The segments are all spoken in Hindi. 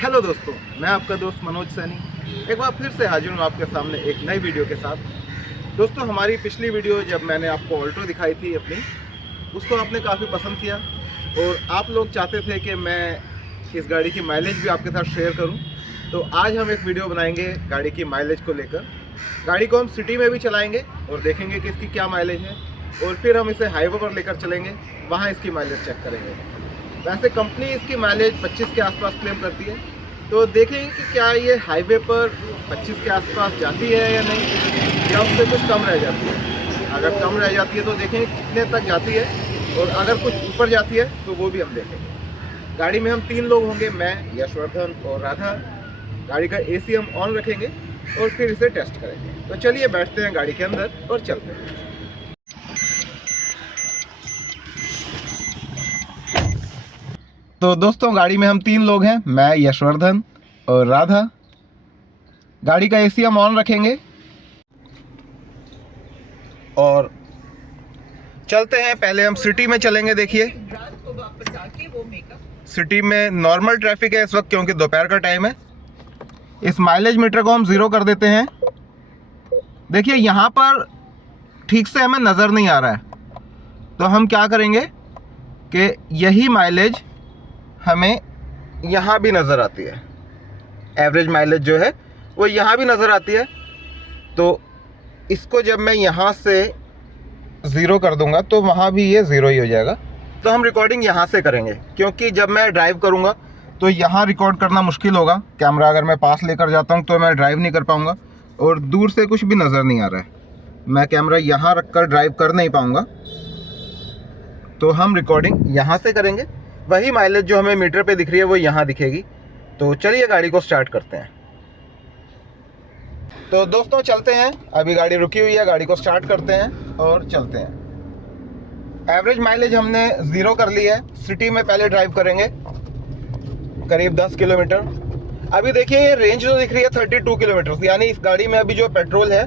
हेलो दोस्तों, मैं आपका दोस्त मनोज सैनी एक बार फिर से हाजिर हूँ आपके सामने एक नई वीडियो के साथ। दोस्तों, हमारी पिछली वीडियो जब मैंने आपको ऑल्टो दिखाई थी अपनी, उसको आपने काफ़ी पसंद किया और आप लोग चाहते थे कि मैं इस गाड़ी की माइलेज भी आपके साथ शेयर करूं। तो आज हम एक वीडियो बनाएंगे गाड़ी की माइलेज को लेकर। गाड़ी को हम सिटी में भी चलाएंगे और देखेंगे कि इसकी क्या माइलेज है, और फिर हम इसे हाईवे पर लेकर चलेंगे, वहाँ इसकी माइलेज चेक करेंगे। वैसे कंपनी इसकी माइलेज 25 के आसपास क्लेम करती है, तो देखेंगे कि क्या ये हाईवे पर 25 के आसपास जाती है या नहीं, या उससे कुछ कम रह जाती है। अगर कम रह जाती है तो देखेंगे कितने तक जाती है, और अगर कुछ ऊपर जाती है तो वो भी हम देखेंगे। गाड़ी में हम 3 लोग होंगे, मैं, यशवर्धन और राधा। गाड़ी का AC हम ऑन रखेंगे और फिर इसे टेस्ट करेंगे। तो चलिए बैठते हैं गाड़ी के अंदर और चलते हैं। तो दोस्तों, गाड़ी में हम 3 लोग हैं, मैं, यशवर्धन और राधा। गाड़ी का AC हम ऑन रखेंगे और चलते हैं। पहले हम सिटी में चलेंगे। देखिए, सिटी में नॉर्मल ट्रैफिक है इस वक्त, क्योंकि दोपहर का टाइम है। इस माइलेज मीटर को हम 0 कर देते हैं। देखिए, यहाँ पर ठीक से हमें नज़र नहीं आ रहा है, तो हम क्या करेंगे कि यही माइलेज हमें यहाँ भी नज़र आती है। एवरेज माइलेज जो है वो यहाँ भी नज़र आती है। तो इसको जब मैं यहाँ से 0 कर दूंगा तो वहाँ भी ये 0 ही हो जाएगा। तो हम रिकॉर्डिंग यहाँ से करेंगे, क्योंकि जब मैं ड्राइव करूँगा तो यहाँ रिकॉर्ड करना मुश्किल होगा। कैमरा अगर मैं पास लेकर जाता हूँ तो मैं ड्राइव नहीं कर पाऊँगा, और दूर से कुछ भी नज़र नहीं आ रहा है। मैं कैमरा यहाँ रख कर ड्राइव कर नहीं पाऊँगा, तो हम रिकॉर्डिंग यहाँ से करेंगे। वही माइलेज जो हमें मीटर पे दिख रही है वो यहाँ दिखेगी। तो चलिए गाड़ी को स्टार्ट करते हैं। तो दोस्तों, चलते हैं। अभी गाड़ी रुकी हुई है, गाड़ी को स्टार्ट करते हैं और चलते हैं। एवरेज माइलेज हमने 0 कर ली है। सिटी में पहले ड्राइव करेंगे करीब 10 किलोमीटर। अभी देखिए, ये रेंज जो दिख रही है 32 किलोमीटर, यानी इस गाड़ी में अभी जो पेट्रोल है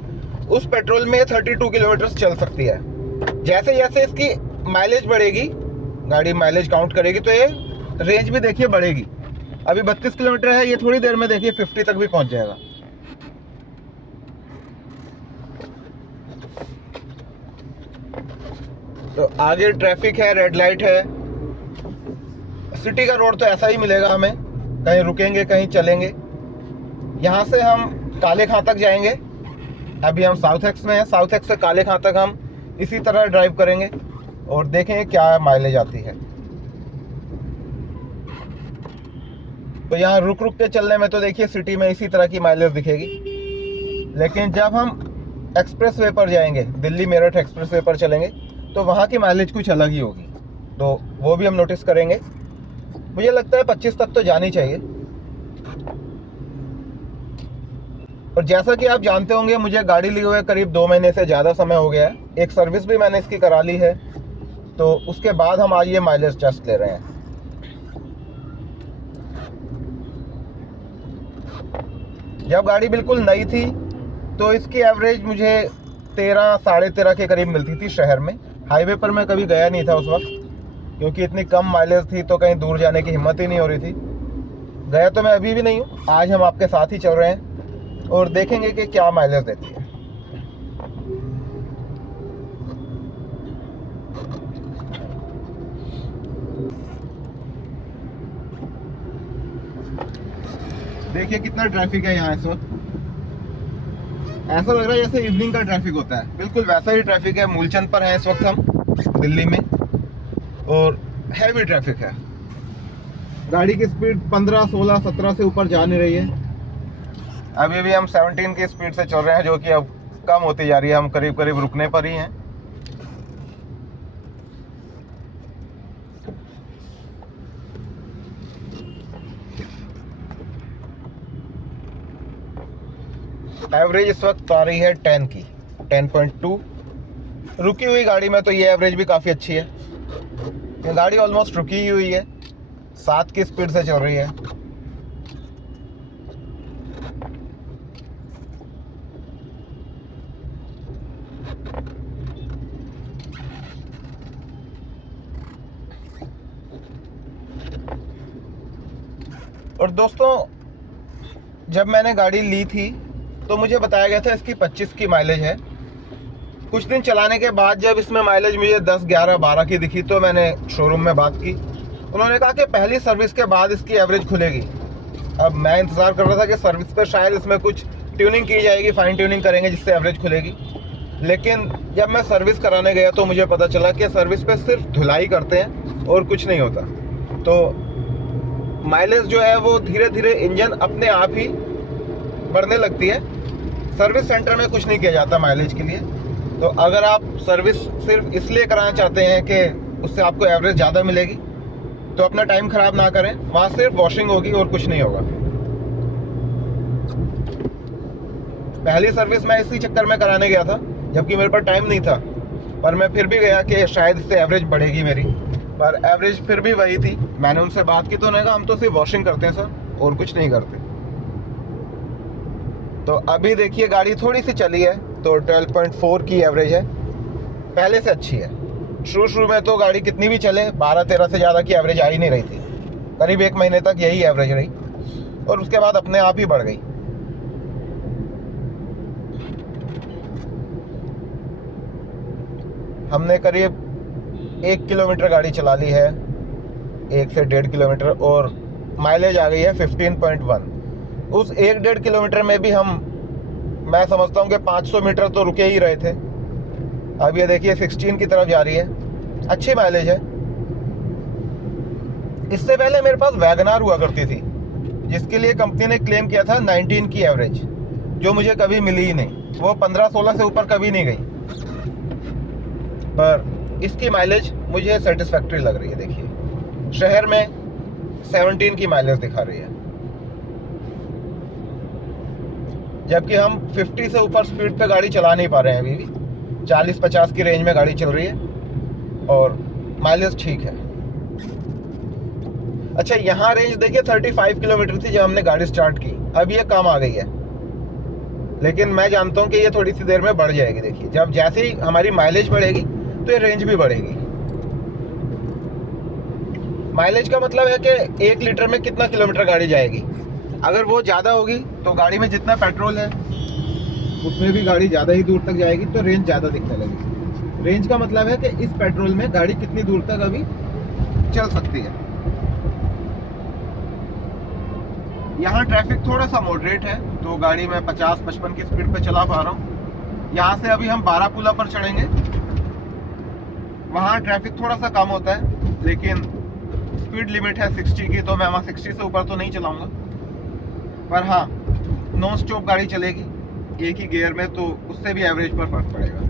उस पेट्रोल में 32 किलोमीटर चल सकती है। जैसे जैसे इसकी माइलेज बढ़ेगी, गाड़ी माइलेज काउंट करेगी, तो ये रेंज भी देखिए बढ़ेगी। अभी 32 किलोमीटर है, ये थोड़ी देर में देखिए 50 तक भी पहुंच जाएगा। तो आगे ट्रैफिक है, रेड लाइट है। सिटी का रोड तो ऐसा ही मिलेगा हमें, कहीं रुकेंगे कहीं चलेंगे। यहाँ से हम काले खां तक जाएंगे। अभी हम साउथ एक्स में हैं, साउथ एक्स से काले खां तक हम इसी तरह ड्राइव करेंगे और देखेंगे क्या माइलेज आती है। तो यहाँ रुक रुक के चलने में तो देखिए सिटी में इसी तरह की माइलेज दिखेगी, लेकिन जब हम एक्सप्रेस वे पर जाएंगे, दिल्ली मेरठ एक्सप्रेस वे पर चलेंगे, तो वहाँ की माइलेज कुछ अलग ही होगी। तो वो भी हम नोटिस करेंगे। मुझे लगता है 25 तक तो जानी चाहिए। और जैसा कि आप जानते होंगे, मुझे गाड़ी लिए हुए करीब 2 महीने से ज़्यादा समय हो गया है। एक सर्विस भी मैंने इसकी करा ली है, तो उसके बाद हम आज ये माइलेज टेस्ट ले रहे हैं। जब गाड़ी बिल्कुल नई थी तो इसकी एवरेज मुझे 13 साढ़े 13 के करीब मिलती थी शहर में। हाईवे पर मैं कभी गया नहीं था उस वक्त, क्योंकि इतनी कम माइलेज थी तो कहीं दूर जाने की हिम्मत ही नहीं हो रही थी। गया तो मैं अभी भी नहीं हूँ। आज हम आपके साथ ही चल रहे हैं और देखेंगे कि क्या माइलेज देती है। देखिए कितना ट्रैफिक है यहाँ इस वक्त। ऐसा लग रहा है जैसे इवनिंग का ट्रैफिक होता है। बिल्कुल वैसा ही ट्रैफिक है। मूलचंद पर हैं इस वक्त हम, दिल्ली में, और हैवी ट्रैफिक है। गाड़ी की स्पीड 15, 16, 17 से ऊपर जा नहीं रही है। अभी भी हम 17 की स्पीड से चल रहे हैं, जो कि अब कम होती जा रही है। हम करीब करीब रुकने पर ही हैं। एवरेज इस वक्त आ रही है 10 की, 10.2। रुकी हुई गाड़ी में तो ये एवरेज भी काफ़ी अच्छी है। ये गाड़ी ऑलमोस्ट रुकी ही हुई है, 7 की स्पीड से चल रही है। और दोस्तों जब मैंने गाड़ी ली थी तो मुझे बताया गया था इसकी 25 की माइलेज है। कुछ दिन चलाने के बाद जब इसमें माइलेज मुझे 10, 11, 12 की दिखी तो मैंने शोरूम में बात की। उन्होंने कहा कि पहली सर्विस के बाद इसकी एवरेज खुलेगी। अब मैं इंतज़ार कर रहा था कि सर्विस पर शायद इसमें कुछ ट्यूनिंग की जाएगी, फाइन ट्यूनिंग करेंगे जिससे एवरेज खुलेगी। लेकिन जब मैं सर्विस कराने गया तो मुझे पता चला कि सर्विस पे सिर्फ धुलाई करते हैं और कुछ नहीं होता। तो माइलेज जो है वो धीरे धीरे इंजन अपने आप ही बढ़ने लगती है। सर्विस सेंटर में कुछ नहीं किया जाता माइलेज के लिए। तो अगर आप सर्विस सिर्फ इसलिए कराना चाहते हैं कि उससे आपको एवरेज ज़्यादा मिलेगी तो अपना टाइम ख़राब ना करें। वहाँ सिर्फ वॉशिंग होगी और कुछ नहीं होगा। पहली सर्विस मैं इसी चक्कर में कराने गया था जबकि मेरे पास टाइम नहीं था, पर मैं फिर भी गया कि शायद इससे एवरेज बढ़ेगी मेरी, पर एवरेज फिर भी वही थी। मैंने उनसे बात की तो उन्होंने कहा हम तो सिर्फ वॉशिंग करते हैं सर और कुछ नहीं करते। तो अभी देखिए गाड़ी थोड़ी सी चली है तो 12.4 की एवरेज है, पहले से अच्छी है। शुरू में तो गाड़ी कितनी भी चले 12-13 से ज़्यादा की एवरेज आ ही नहीं रही थी। करीब 1 महीने तक यही एवरेज रही और उसके बाद अपने आप ही बढ़ गई। हमने करीब 1 किलोमीटर गाड़ी चला ली है, 1 से 1.5 किलोमीटर, और माइलेज आ गई है 15.1। उस 1-1.5 किलोमीटर में भी मैं समझता हूँ कि 500 मीटर तो रुके ही रहे थे। अब ये देखिए 16 की तरफ जा रही है, अच्छी माइलेज है। इससे पहले मेरे पास वैगनार हुआ करती थी जिसके लिए कंपनी ने क्लेम किया था 19 की एवरेज, जो मुझे कभी मिली ही नहीं। वो 15-16 से ऊपर कभी नहीं गई, पर इसकी माइलेज मुझे सेटिस्फैक्ट्री लग रही है। देखिए शहर में 17 की माइलेज दिखा रही है, जबकि हम 50 से ऊपर स्पीड पे गाड़ी चला नहीं पा रहे हैं। अभी भी 40-50 की रेंज में गाड़ी चल रही है और माइलेज ठीक है। अच्छा, यहाँ रेंज देखिए 35 किलोमीटर थी जब हमने गाड़ी स्टार्ट की, अब ये कम आ गई है। लेकिन मैं जानता हूँ कि ये थोड़ी सी देर में बढ़ जाएगी। देखिए जब जैसे ही हमारी माइलेज बढ़ेगी तो ये रेंज भी बढ़ेगी। माइलेज का मतलब है कि 1 लीटर में कितना किलोमीटर गाड़ी जाएगी। अगर वो ज़्यादा होगी तो गाड़ी में जितना पेट्रोल है उसमें भी गाड़ी ज़्यादा ही दूर तक जाएगी, तो रेंज ज़्यादा दिखने लगेगी। रेंज का मतलब है कि इस पेट्रोल में गाड़ी कितनी दूर तक अभी चल सकती है। यहाँ ट्रैफिक थोड़ा सा मॉडरेट है तो गाड़ी में 50-55 की स्पीड पे चला पा रहा हूँ। यहाँ से अभी हम बारापुला पर चढ़ेंगे, वहाँ ट्रैफिक थोड़ा सा कम होता है लेकिन स्पीड लिमिट है 60 की, तो मैं वहाँ 60 से ऊपर तो नहीं चलाऊँगा। पर हाँ, नॉन स्टॉप गाड़ी चलेगी एक ही गियर में, तो उससे भी एवरेज पर फर्क पड़ेगा।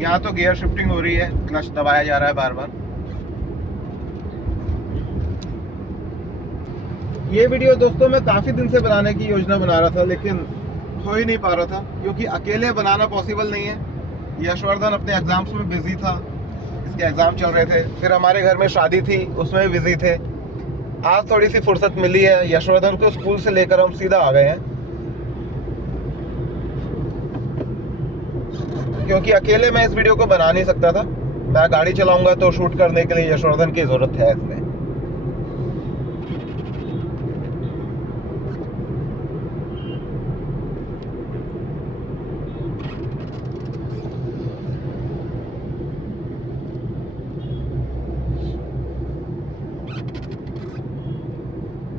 यहाँ तो गियर शिफ्टिंग हो रही है, क्लच दबाया जा रहा है बार बार। ये वीडियो दोस्तों मैं काफ़ी दिन से बनाने की योजना बना रहा था लेकिन हो ही नहीं पा रहा था क्योंकि अकेले बनाना पॉसिबल नहीं है। यशवर्धन अपने एग्ज़ाम्स में बिजी था, इसके एग्ज़ाम चल रहे थे, फिर हमारे घर में शादी थी उसमें भी बिजी थे। आज थोड़ी सी फुर्सत मिली है, यशवर्धन को स्कूल से लेकर हम सीधा आ गए हैं क्योंकि अकेले मैं इस वीडियो को बना नहीं सकता था। मैं गाड़ी चलाऊंगा तो शूट करने के लिए यशवर्धन की ज़रूरत है इसमें।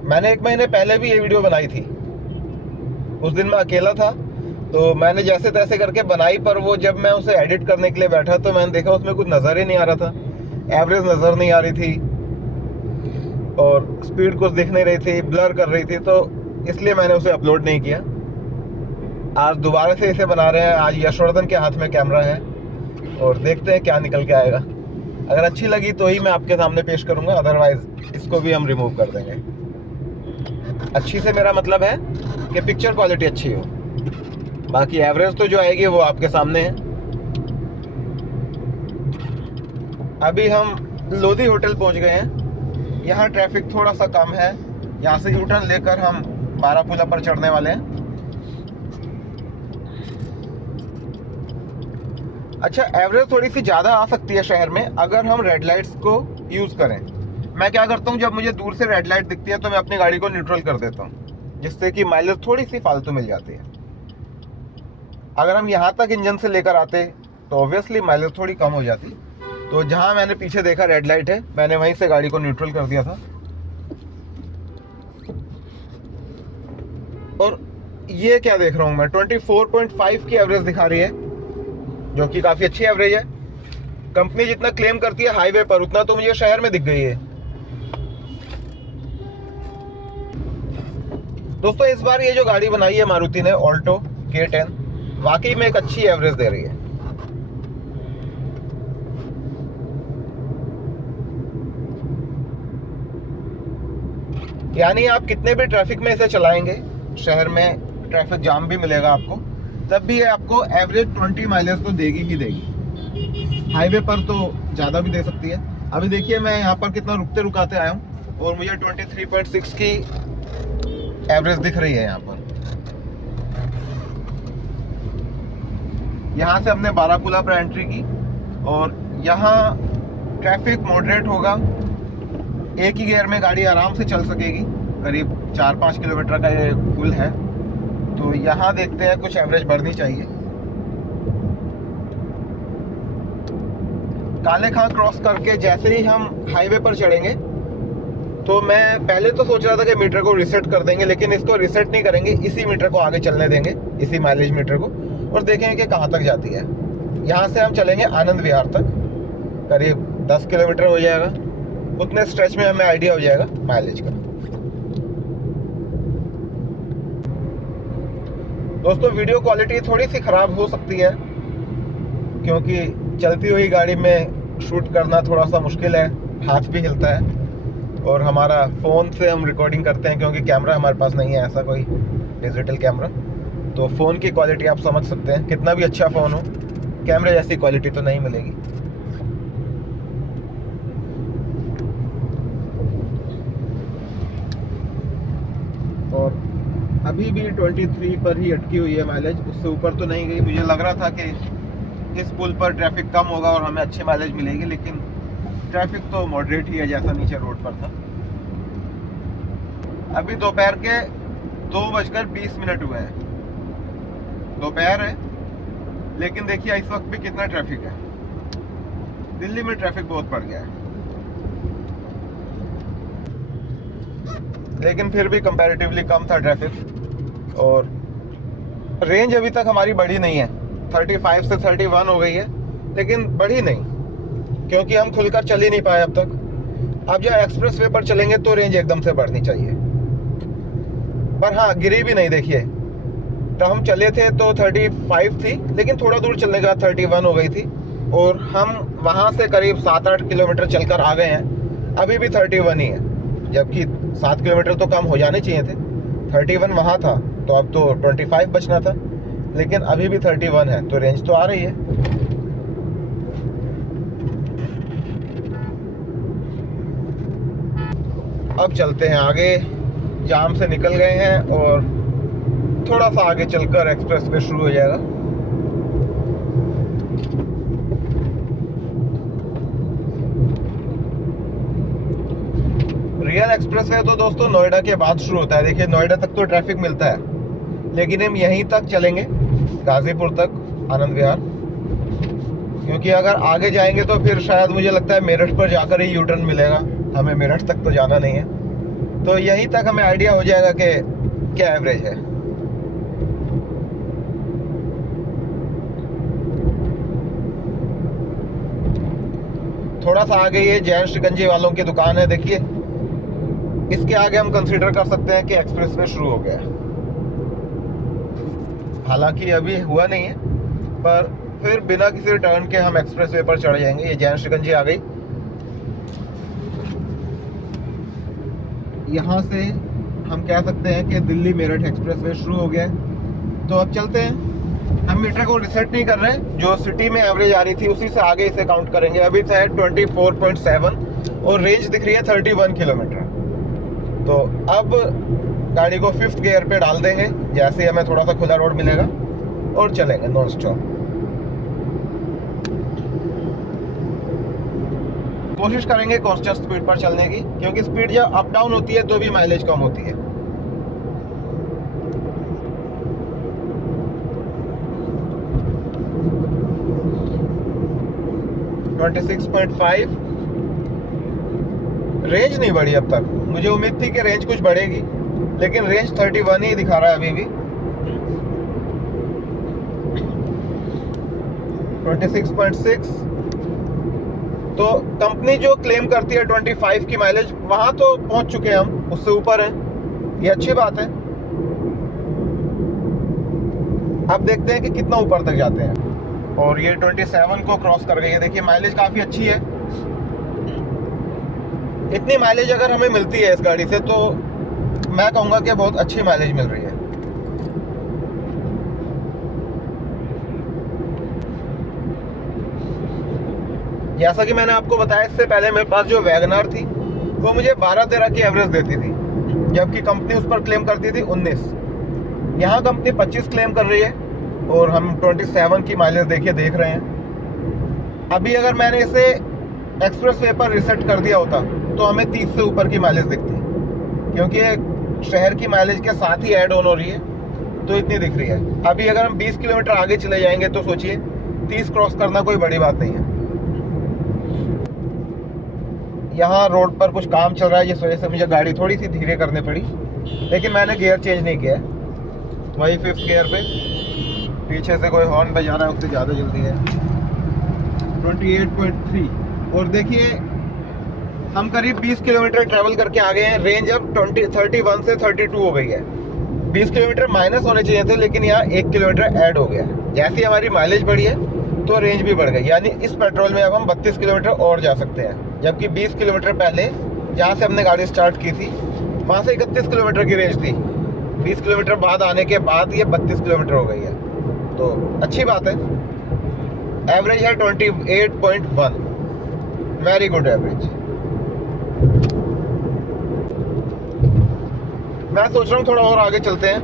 मैंने 1 महीने पहले भी ये वीडियो बनाई थी, उस दिन मैं अकेला था तो मैंने जैसे तैसे करके बनाई, पर वो जब मैं उसे एडिट करने के लिए बैठा तो मैंने देखा उसमें कुछ नज़र ही नहीं आ रहा था, एवरेज नज़र नहीं आ रही थी और स्पीड कुछ दिख नहीं रही थी, ब्लर कर रही थी, तो इसलिए मैंने उसे अपलोड नहीं किया। आज दोबारा से इसे बना रहे हैं। आज यशवर्धन के हाथ में कैमरा है और देखते हैं क्या निकल के आएगा। अगर अच्छी लगी तो ही मैं आपके सामने पेश करूँगा, अदरवाइज़ इसको भी हम रिमूव कर देंगे। अच्छी से मेरा मतलब है कि पिक्चर क्वालिटी अच्छी हो, बाकी एवरेज तो जो आएगी वो आपके सामने है। अभी हम लोधी होटल पहुंच गए हैं। यहाँ ट्रैफिक थोड़ा सा कम है, यहाँ से यू टर्न लेकर हम बारापुला पर चढ़ने वाले हैं। अच्छा, एवरेज थोड़ी सी ज़्यादा आ सकती है शहर में अगर हम रेड लाइट्स को यूज़ करें। मैं क्या करता हूँ, जब मुझे दूर से रेड लाइट दिखती है तो मैं अपनी गाड़ी को न्यूट्रल कर देता हूँ, जिससे कि माइलेज थोड़ी सी फालतू मिल जाती है। अगर हम यहाँ तक इंजन से लेकर आते तो ऑब्वियसली माइलेज थोड़ी कम हो जाती। तो जहाँ मैंने पीछे देखा रेड लाइट है, मैंने वहीं से गाड़ी को न्यूट्रल कर दिया था। और ये क्या देख रहा हूँ मैं, 24.5 की एवरेज दिखा रही है, जो कि काफ़ी अच्छी एवरेज है। कंपनी जितना क्लेम करती है हाईवे पर, उतना तो मुझे शहर में दिख गई है। दोस्तों इस बार ये जो गाड़ी बनाई है मारुति ने, ऑल्टो K10, वाकई में एक अच्छी एवरेज दे रही है। यानी आप कितने भी ट्रैफिक में इसे चलाएंगे, शहर में ट्रैफिक जाम भी मिलेगा आपको, तब भी ये आपको एवरेज 20 माइलेज तो देगी ही देगी। हाईवे पर तो ज़्यादा भी दे सकती है। अभी देखिए मैं यहाँ पर कितना रुकते रुकाते आया हूँ और मुझे 23.6 की एवरेज दिख रही है यहाँ पर। यहाँ से हमने बाराकुला पर एंट्री की और यहाँ ट्रैफिक मॉडरेट होगा। एक ही गियर में गाड़ी आराम से चल सकेगी। करीब 4-5 किलोमीटर का ये पुल है, तो यहाँ देखते हैं कुछ एवरेज बढ़नी चाहिए। काले खां क्रॉस करके जैसे ही हम हाईवे पर चढ़ेंगे, तो मैं पहले तो सोच रहा था कि मीटर को रीसेट कर देंगे, लेकिन इसको रीसेट नहीं करेंगे, इसी मीटर को आगे चलने देंगे, इसी माइलेज मीटर को, और देखेंगे कि कहाँ तक जाती है। यहाँ से हम चलेंगे आनंद विहार तक, करीब 10 किलोमीटर हो जाएगा। उतने स्ट्रेच में हमें आइडिया हो जाएगा माइलेज का। दोस्तों वीडियो क्वालिटी थोड़ी सी ख़राब हो सकती है, क्योंकि चलती हुई गाड़ी में शूट करना थोड़ा सा मुश्किल है, हाथ भी हिलता है। और हमारा फ़ोन से हम रिकॉर्डिंग करते हैं, क्योंकि कैमरा हमारे पास नहीं है ऐसा कोई डिजिटल कैमरा। तो फ़ोन की क्वालिटी आप समझ सकते हैं, कितना भी अच्छा फ़ोन हो, कैमरे जैसी क्वालिटी तो नहीं मिलेगी। और अभी भी 23 पर ही अटकी हुई है माइलेज, उससे ऊपर तो नहीं गई। मुझे लग रहा था कि इस पुल पर ट्रैफिक कम होगा और हमें अच्छी माइलेज मिलेगी, लेकिन ट्रैफिक तो मॉडरेट ही है जैसा नीचे रोड पर था। अभी दोपहर के 2:20 हुए हैं। दोपहर है, लेकिन देखिए इस वक्त भी कितना ट्रैफिक है। दिल्ली में ट्रैफिक बहुत बढ़ गया है, लेकिन फिर भी कंपैरेटिवली कम था ट्रैफिक। और रेंज अभी तक हमारी बढ़ी नहीं है, 35 से 31 हो गई है, लेकिन बढ़ी नहीं, क्योंकि हम खुलकर चल ही नहीं पाए अब तक। अब जब एक्सप्रेस वे पर चलेंगे तो रेंज एकदम से बढ़नी चाहिए। पर हाँ, गिरी भी नहीं। देखिए तो हम चले थे तो 35 थी, लेकिन थोड़ा दूर चलने के बाद 31 हो गई थी, और हम वहाँ से करीब 7-8 किलोमीटर चलकर आ गए हैं, अभी भी 31 ही है, जबकि 7 किलोमीटर तो कम हो जाने चाहिए थे। 31 वहाँ था, तो अब तो 25 बचना था, लेकिन अभी भी 31 है, तो रेंज तो आ रही है। अब चलते हैं आगे, जाम से निकल गए हैं और थोड़ा सा आगे चलकर एक्सप्रेस वे शुरू हो जाएगा। रियल एक्सप्रेस वे तो दोस्तों नोएडा के बाद शुरू होता है। देखिए नोएडा तक तो ट्रैफिक मिलता है, लेकिन हम यहीं तक चलेंगे, गाजीपुर तक, आनंद विहार, क्योंकि अगर आगे जाएंगे तो फिर शायद मुझे लगता है मेरठ पर जाकर ही यू टर्न मिलेगा। हमें मेरठ तक तो जाना नहीं है, तो यहीं तक हमें आइडिया हो जाएगा कि क्या एवरेज है। थोड़ा सा आगे ये जैन शिकंजी वालों की दुकान है, देखिए इसके आगे हम कंसीडर कर सकते हैं कि एक्सप्रेस वे शुरू हो गया है। हालांकि अभी हुआ नहीं है, पर फिर बिना किसी टर्न के हम एक्सप्रेस वे पर चढ़ जाएंगे। ये जैन शिकंजी आ गई, यहाँ से हम कह सकते हैं कि दिल्ली मेरठ एक्सप्रेस वे शुरू हो गया है। तो अब चलते हैं। हम मीटर को रिसेट नहीं कर रहे हैं, जो सिटी में एवरेज आ रही थी उसी से आगे इसे काउंट करेंगे। अभी है 24.7 और रेंज दिख रही है 31 किलोमीटर। तो अब गाड़ी को 5th गियर पे डाल देंगे, जैसे ही हमें थोड़ा सा खुला रोड मिलेगा, और चलेंगे नॉन स्टॉप। कोशिश करेंगे कांस्टेंट स्पीड पर चलने की, क्योंकि स्पीड जब अप डाउन होती है तो भी माइलेज कम होती है। (26.5) रेंज नहीं बढ़ी अब तक। मुझे उम्मीद थी कि रेंज कुछ बढ़ेगी, लेकिन रेंज 31 ही दिखा रहा है अभी भी। 26.6। तो कंपनी जो क्लेम करती है 25 की माइलेज, वहां तो पहुंच चुके हैं हम, उससे ऊपर हैं। ये अच्छी बात है। अब देखते हैं कि कितना ऊपर तक जाते हैं। और ये 27 को क्रॉस कर गई है। देखिए माइलेज काफ़ी अच्छी है। इतनी माइलेज अगर हमें मिलती है इस गाड़ी से तो मैं कहूँगा कि बहुत अच्छी माइलेज मिल रही है। जैसा कि मैंने आपको बताया, इससे पहले मेरे पास जो वैगनआर थी वो मुझे 12-13 की एवरेज देती थी, जबकि कंपनी उस पर क्लेम करती थी 19। यहाँ कंपनी 25 क्लेम कर रही है और हम 27 की माइलेज देख रहे हैं। अभी अगर मैंने इसे एक्सप्रेस वे पर रिसेट कर दिया होता तो हमें 30 से ऊपर की माइलेज दिखती, क्योंकि शहर की माइलेज के साथ ही ऐड ऑन हो रही है, तो इतनी दिख रही है। अभी अगर हम 20 किलोमीटर आगे चले जाएंगे तो सोचिए 30 क्रॉस करना कोई बड़ी बात नहीं है। यहाँ रोड पर कुछ काम चल रहा है, जिस वजह से मुझे गाड़ी थोड़ी सी धीरे करनी पड़ी, लेकिन मैंने गियर चेंज नहीं किया है, वही 5th गियर पे। पीछे से कोई हॉर्न बजा रहा है, उससे ज़्यादा जल्दी है। 28.3। और देखिए हम करीब 20 किलोमीटर ट्रैवल करके आ गए हैं। रेंज अब 31 से 32 हो गई है। 20 किलोमीटर माइनस होने चाहिए थे, लेकिन यहाँ 1 किलोमीटर ऐड हो गया। जैसी हमारी माइलेज बढ़ी है तो रेंज भी बढ़ गई, यानी इस पेट्रोल में अब हम 32 किलोमीटर और जा सकते हैं, जबकि 20 किलोमीटर पहले जहाँ से हमने गाड़ी स्टार्ट की थी वहाँ से 31 किलोमीटर की रेंज थी। 20 किलोमीटर बाद आने के बाद ये 32 किलोमीटर हो गई है, तो अच्छी बात है। एवरेज है 28.1, वेरी गुड एवरेज। मैं सोच रहा हूँ थोड़ा और आगे चलते हैं,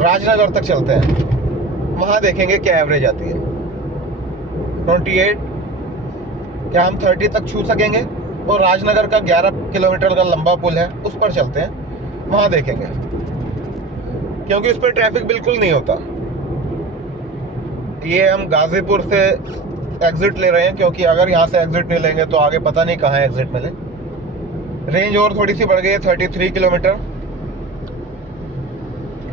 राजनगर तक चलते हैं, वहाँ देखेंगे क्या एवरेज आती है। 28, क्या हम 30 तक छू सकेंगे? और राजनगर का 11 किलोमीटर का लंबा पुल है, उस पर चलते हैं, वहाँ देखेंगे, क्योंकि उस पर ट्रैफिक बिल्कुल नहीं होता। ये हम गाजीपुर से एग्जिट ले रहे हैं, क्योंकि अगर यहाँ से एग्जिट नहीं लेंगे तो आगे पता नहीं कहाँ एग्जिट मिले। रेंज और थोड़ी सी बढ़ गई है, 33 किलोमीटर।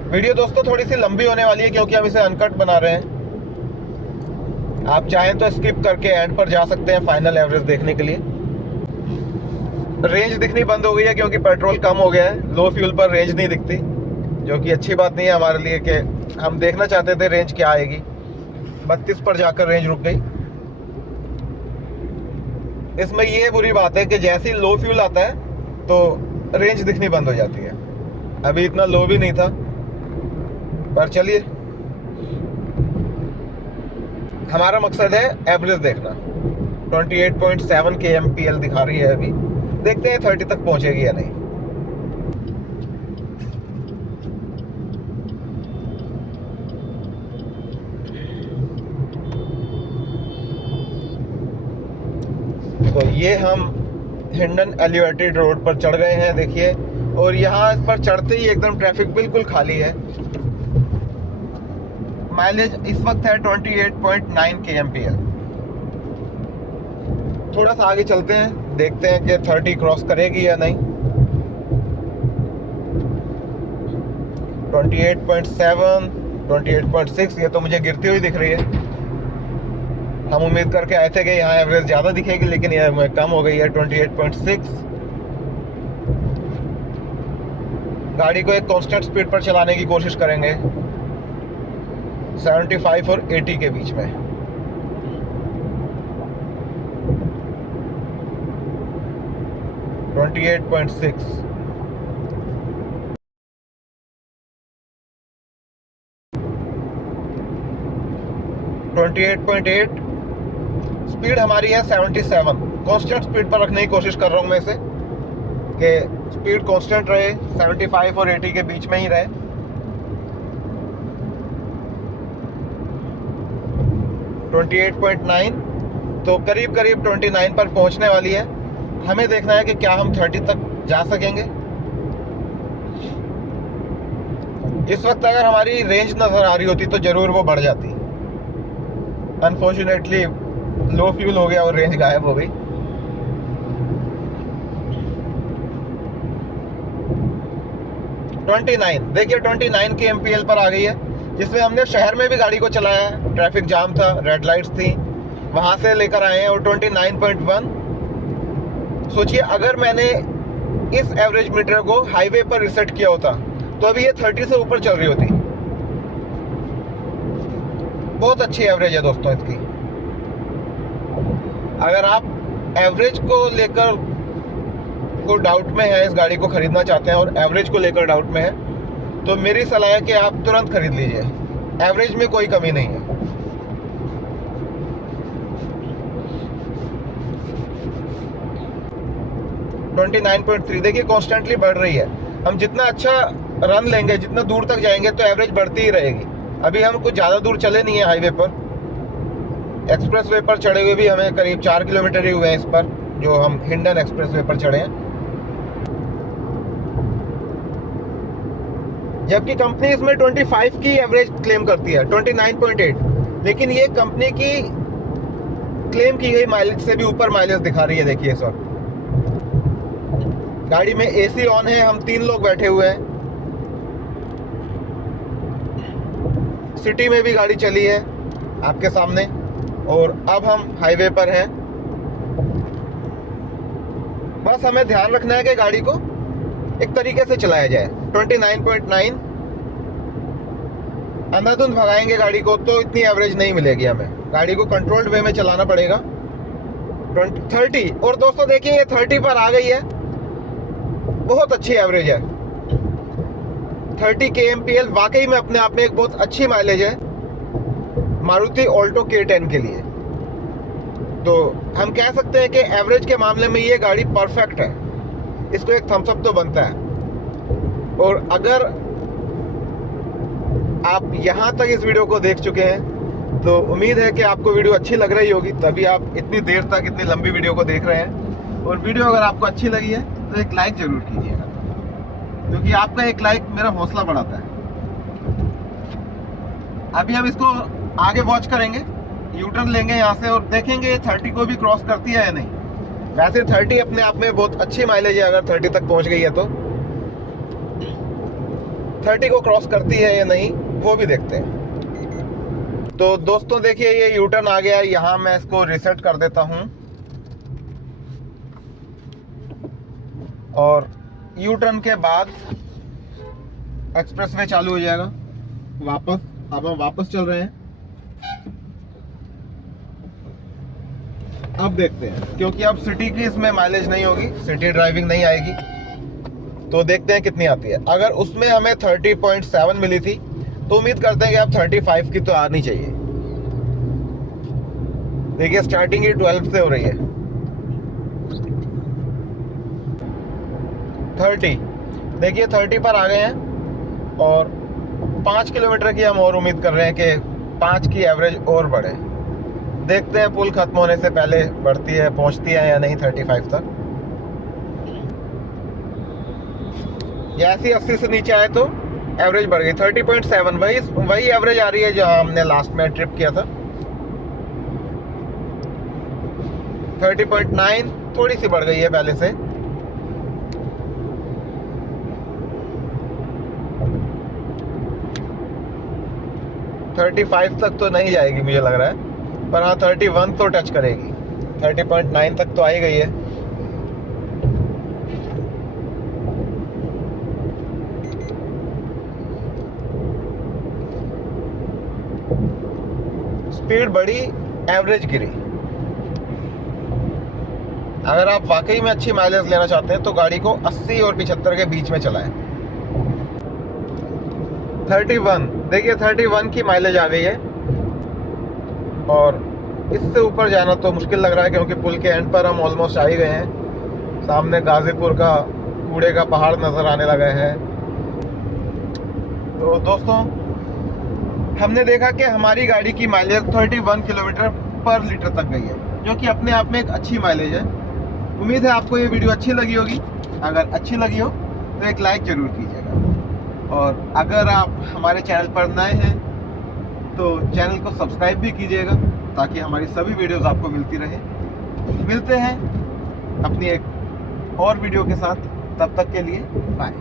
वीडियो दोस्तों थोड़ी सी लंबी होने वाली है, क्योंकि हम इसे अनकट बना रहे हैं। आप चाहें तो स्किप करके एंड पर जा सकते हैं फाइनल एवरेज देखने के लिए। रेंज दिखनी बंद हो गई है क्योंकि पेट्रोल कम हो गया है। लो फ्यूल पर रेंज नहीं दिखती, जो कि अच्छी बात नहीं है हमारे लिए, कि हम देखना चाहते थे रेंज क्या आएगी। 32 पर जाकर रेंज रुक गई। इसमें ये बुरी बात है कि जैसे ही लो फ्यूल आता है तो रेंज दिखनी बंद हो जाती है। अभी इतना लो भी नहीं था, पर चलिए, हमारा मकसद है एवरेज देखना। 28.7 kmpl दिखा रही है अभी, देखते हैं 30 तक पहुंचेगी या नहीं। तो ये हम हिंडन एलिवेटेड रोड पर चढ़ गए हैं, देखिए। और यहाँ इस पर चढ़ते ही एकदम ट्रैफिक बिल्कुल खाली है। माइलेज इस वक्त है 28.9 kmpl। थोड़ा सा आगे चलते हैं, देखते हैं कि 30 क्रॉस करेगी या नहीं। 28.7, 28.6, ये तो मुझे गिरती हुई दिख रही है। हम उम्मीद करके आए थे कि यहाँ एवरेज ज़्यादा दिखेगी, लेकिन ये कम हो गई है, 28.6। गाड़ी को एक कांस्टेंट स्पीड पर चलाने की कोशिश करेंगे, 75 और 80 के बीच में। (28.6) 28.8 स्पीड हमारी है। 77 कांस्टेंट स्पीड पर रखने की कोशिश कर रहा हूँ मैं इसे, कि स्पीड कांस्टेंट रहे, 75 और 80 के बीच में ही रहे। 28.9 तो करीब करीब 29 पर पहुंचने वाली है। हमें देखना है कि क्या हम 30 तक जा सकेंगे। इस वक्त अगर हमारी रेंज नज़र आ रही होती तो ज़रूर वो बढ़ जाती। अनफॉर्चुनेटली लो फ्यूल हो गया और रेंज गायब हो गई। देखिए 29 की MPL पर आ गई है, जिसमें हमने शहर में भी गाड़ी को चलाया है। ट्रैफिक जाम था, रेड लाइट्स थी, वहाँ से लेकर आए हैं। और 29.1। सोचिए अगर मैंने इस एवरेज मीटर को हाईवे पर रिसेट किया होता तो अभी ये 30 से ऊपर चल रही होती। बहुत अच्छी एवरेज है दोस्तों इसकी। अगर आप एवरेज को लेकर को डाउट में है, इस गाड़ी को खरीदना चाहते हैं और एवरेज को लेकर डाउट में है, तो मेरी सलाह है कि आप तुरंत खरीद लीजिए। एवरेज में कोई कमी नहीं है। .3 देखिए कॉन्स्टेंटली बढ़ रही है। हम जितना अच्छा रन लेंगे, जितना दूर तक जाएंगे, तो एवरेज बढ़ती ही रहेगी। अभी हम कुछ ज़्यादा दूर चले नहीं है हाईवे पर। एक्सप्रेस वे पर चढ़े हुए भी हमें करीब 4 किलोमीटर ही हुए हैं इस पर, जो हम हिंडन एक्सप्रेस वे पर चढ़े हैं। जबकि कंपनी इसमें 25 की एवरेज क्लेम करती है, 29.8, लेकिन ये कंपनी की क्लेम की गई माइलेज से भी ऊपर माइलेज दिखा रही है। देखिए इस वक्त गाड़ी में AC ऑन है, हम 3 लोग बैठे हुए हैं। सिटी में भी गाड़ी चली है आपके सामने, और अब हम हाईवे पर हैं। बस हमें ध्यान रखना है कि गाड़ी को एक तरीके से चलाया जाए। 29.9 अंधाधुंध भगाएंगे गाड़ी को तो इतनी एवरेज नहीं मिलेगी हमें। गाड़ी को कंट्रोल्ड वे में चलाना पड़ेगा। 30, और दोस्तों देखिए ये 30 पर आ गई है। बहुत अच्छी एवरेज है। 30 kmpl वाकई में अपने आप में एक बहुत अच्छी माइलेज है मारुति ऑल्टो K10 के लिए। तो हम कह सकते हैं कि एवरेज के मामले में ये गाड़ी परफेक्ट है। इसको एक थम्स अप तो बनता है। और अगर आप यहाँ तक इस वीडियो को देख चुके हैं तो उम्मीद है कि आपको वीडियो अच्छी लग रही होगी, तभी आप इतनी देर तक इतनी लंबी वीडियो को देख रहे हैं। और वीडियो अगर आपको अच्छी लगी है तो एक लाइक ज़रूर कीजिएगा, क्योंकि आपका एक लाइक मेरा हौसला बढ़ाता है। अभी हम इसको आगे वॉच करेंगे, यू टर्न लेंगे यहाँ से और देखेंगे ये 30 को भी क्रॉस करती है या नहीं। वैसे 30 अपने आप में बहुत अच्छी माइलेज है। अगर 30 तक पहुँच गई है तो 30 को क्रॉस करती है या नहीं वो भी देखते हैं। तो दोस्तों देखिए ये यू टर्न आ गया है। यहाँ मैं इसको रिसेट कर देता हूँ और यू टर्न के बाद एक्सप्रेस वे चालू हो जाएगा वापस। अब हम वापस चल रहे हैं। अब देखते हैं, क्योंकि अब सिटी की इसमें माइलेज नहीं होगी, सिटी ड्राइविंग नहीं आएगी, तो देखते हैं कितनी आती है। अगर उसमें हमें 30.7 मिली थी तो उम्मीद करते हैं कि अब 35 की तो आनी चाहिए। देखिए स्टार्टिंग ही 12 से हो रही है। 30 देखिए 30 पर आ गए हैं और 5 किलोमीटर की हम और उम्मीद कर रहे हैं कि 5 की एवरेज और बढ़े। देखते हैं पुल खत्म होने से पहले बढ़ती है, पहुंचती है या नहीं 35 तक। या ऐसी 80 से नीचे आए तो एवरेज बढ़ गई। 30.7 वही एवरेज आ रही है जो हमने लास्ट में ट्रिप किया था। 30.9 थोड़ी सी बढ़ गई है पहले से। $35 तक तो नहीं जाएगी मुझे लग रहा है, पर हाँ 31 तो टच करेगी। 30.9 तक तो आ ही गई है। स्पीड बढ़ी, एवरेज गिरी। अगर आप वाकई में अच्छी माइलेज लेना चाहते हैं तो गाड़ी को 80 और 75 के बीच में चलाएं। 31 देखिए 31 की माइलेज आ गई है और इससे ऊपर जाना तो मुश्किल लग रहा है, क्योंकि पुल के एंड पर हम ऑलमोस्ट आ ही गए हैं। सामने गाजीपुर का कूड़े का पहाड़ नज़र आने लगा है। तो दोस्तों हमने देखा कि हमारी गाड़ी की माइलेज 31 किलोमीटर पर लीटर तक गई है, जो कि अपने आप में एक अच्छी माइलेज है। उम्मीद है आपको ये वीडियो अच्छी लगी होगी। अगर अच्छी लगी हो तो एक लाइक ज़रूर कीजिएगा, और अगर आप हमारे चैनल पर नए हैं तो चैनल को सब्सक्राइब भी कीजिएगा, ताकि हमारी सभी वीडियोस आपको मिलती रहे। मिलते हैं अपनी एक और वीडियो के साथ, तब तक के लिए बाय।